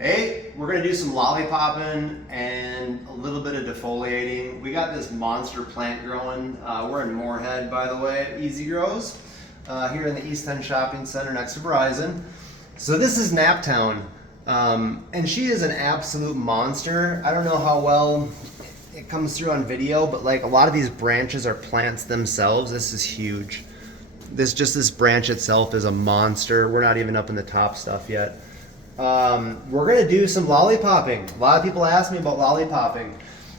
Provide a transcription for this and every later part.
Hey, we're gonna do some lollipopping and a little bit of defoliating. We got this monster plant growing. We're in Moorhead, by the way, Easy Grows, here in the East End Shopping Center next to Verizon. So this is Naptown, and she is an absolute monster. I don't know how well it comes through on video, but like a lot of these branches are plants themselves. This is huge. This branch itself is a monster. We're not even up in the top stuff yet. We're gonna do some lollipopping. A lot of people ask me about lollipopping.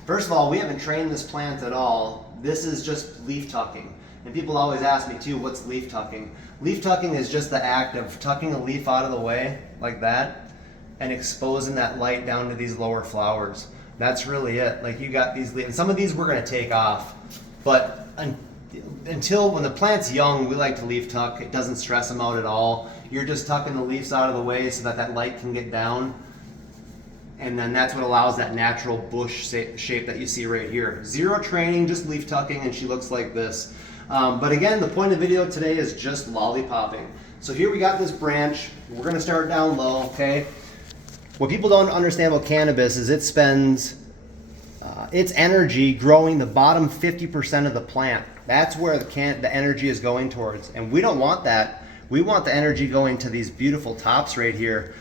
First of all, we haven't trained this plant at all. This is just leaf tucking. And people always ask me too, what's leaf tucking? Leaf tucking is just the act of tucking a leaf out of the way, like that, and exposing that light down to these lower flowers. That's really it. Like you got these leaves, and some of these we're gonna take off, but until when the plant's young, we like to leaf tuck. It doesn't stress them out at all. You're just tucking the leaves out of the way so that that light can get down. And then that's what allows that natural bush shape that you see right here. Zero training, just leaf tucking, and she looks like this. But again, the point of the video today is just lollipopping. So here we got this branch. We're gonna start down low, okay? What people don't understand about cannabis is it spends its energy growing the bottom 50% of the plant. That's where the energy is going towards. And we don't want that. We want the energy going to these beautiful tops right here.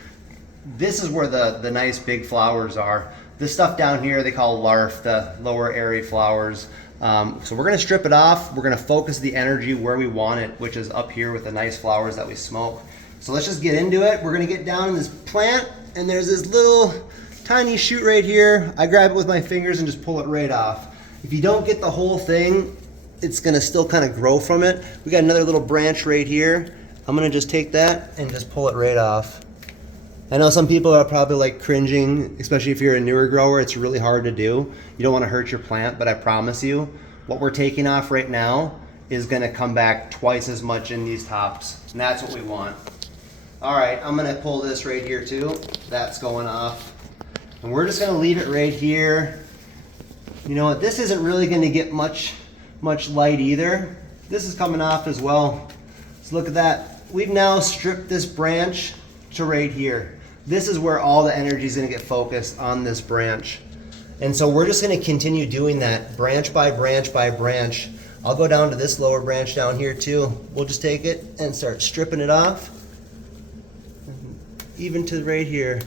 This is where the nice big flowers are. This stuff down here they call larf, the lower airy flowers. So we're gonna strip it off. We're gonna focus the energy where we want it, which is up here with the nice flowers that we smoke. So let's just get into it. We're gonna get down in this plant, and there's this little tiny shoot right here. I grab it with my fingers and just pull it right off. If you don't get the whole thing, it's gonna still kind of grow from it. We got another little branch right here. I'm gonna just take that and just pull it right off. I know some people are probably like cringing, especially if you're a newer grower. It's really hard to do. You don't want to hurt your plant, but I promise you, what we're taking off right now is gonna come back twice as much in these tops, and that's what we want. All right, I'm gonna pull this right here too. That's going off. And we're just gonna leave it right here. You know what, this isn't really gonna get much light either. This is coming off as well. So look at that. We've now stripped this branch to right here. This is where all the energy is gonna get focused on this branch. And so we're just gonna continue doing that branch by branch by branch. I'll go down to this lower branch down here too. We'll just take it and start stripping it off. Even to right here.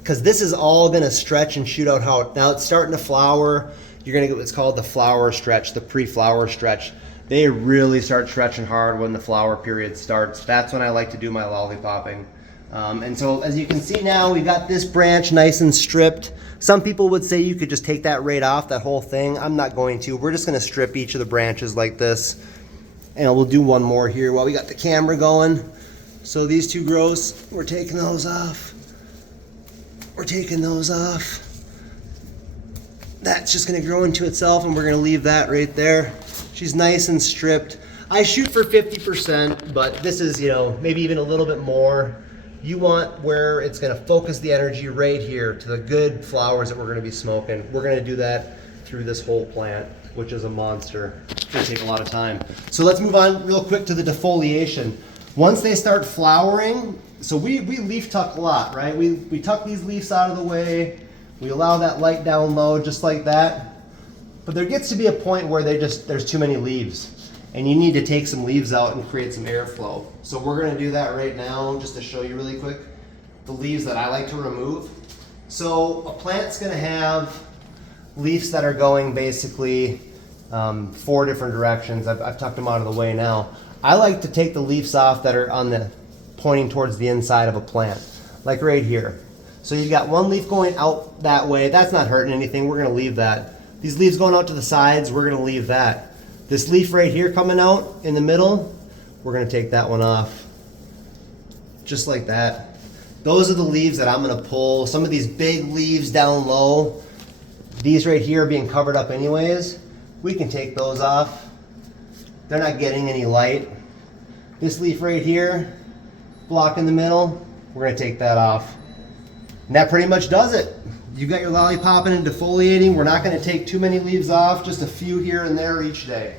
Because this is all gonna stretch and shoot out how, now it's starting to flower. You're gonna get what's called the flower stretch, the pre-flower stretch. They really start stretching hard when the flower period starts. That's when I like to do my lollipopping. And so as you can see now, we've got this branch nice and stripped. Some people would say you could just take that right off, that whole thing. I'm not going to. We're just gonna strip each of the branches like this. And we'll do one more here while we got the camera going. So these two grows, we're taking those off. We're taking those off. That's just gonna grow into itself, and we're gonna leave that right there. She's nice and stripped. I shoot for 50%, but this is, you know, maybe even a little bit more. You want where it's gonna focus the energy right here to the good flowers that we're gonna be smoking. We're gonna do that through this whole plant, which is a monster. It's gonna take a lot of time. So let's move on real quick to the defoliation. Once they start flowering, so we leaf tuck a lot, right? We tuck these leaves out of the way. We allow that light down low just like that. But there gets to be a point where there's too many leaves, and you need to take some leaves out and create some airflow. So we're gonna do that right now just to show you really quick the leaves that I like to remove. So a plant's gonna have leaves that are going basically 4 different directions. I've tucked them out of the way now. I like to take the leaves off that are on the pointing towards the inside of a plant, like right here. So you've got one leaf going out that way. That's not hurting anything. We're gonna leave that. These leaves going out to the sides, we're gonna leave that. This leaf right here coming out in the middle, we're gonna take that one off. Just like that. Those are the leaves that I'm gonna pull. Some of these big leaves down low, these right here being covered up anyways, we can take those off. They're not getting any light. This leaf right here, block in the middle, we're gonna take that off. And that pretty much does it. You got your lollipopping and defoliating. We're not gonna take too many leaves off, just a few here and there each day.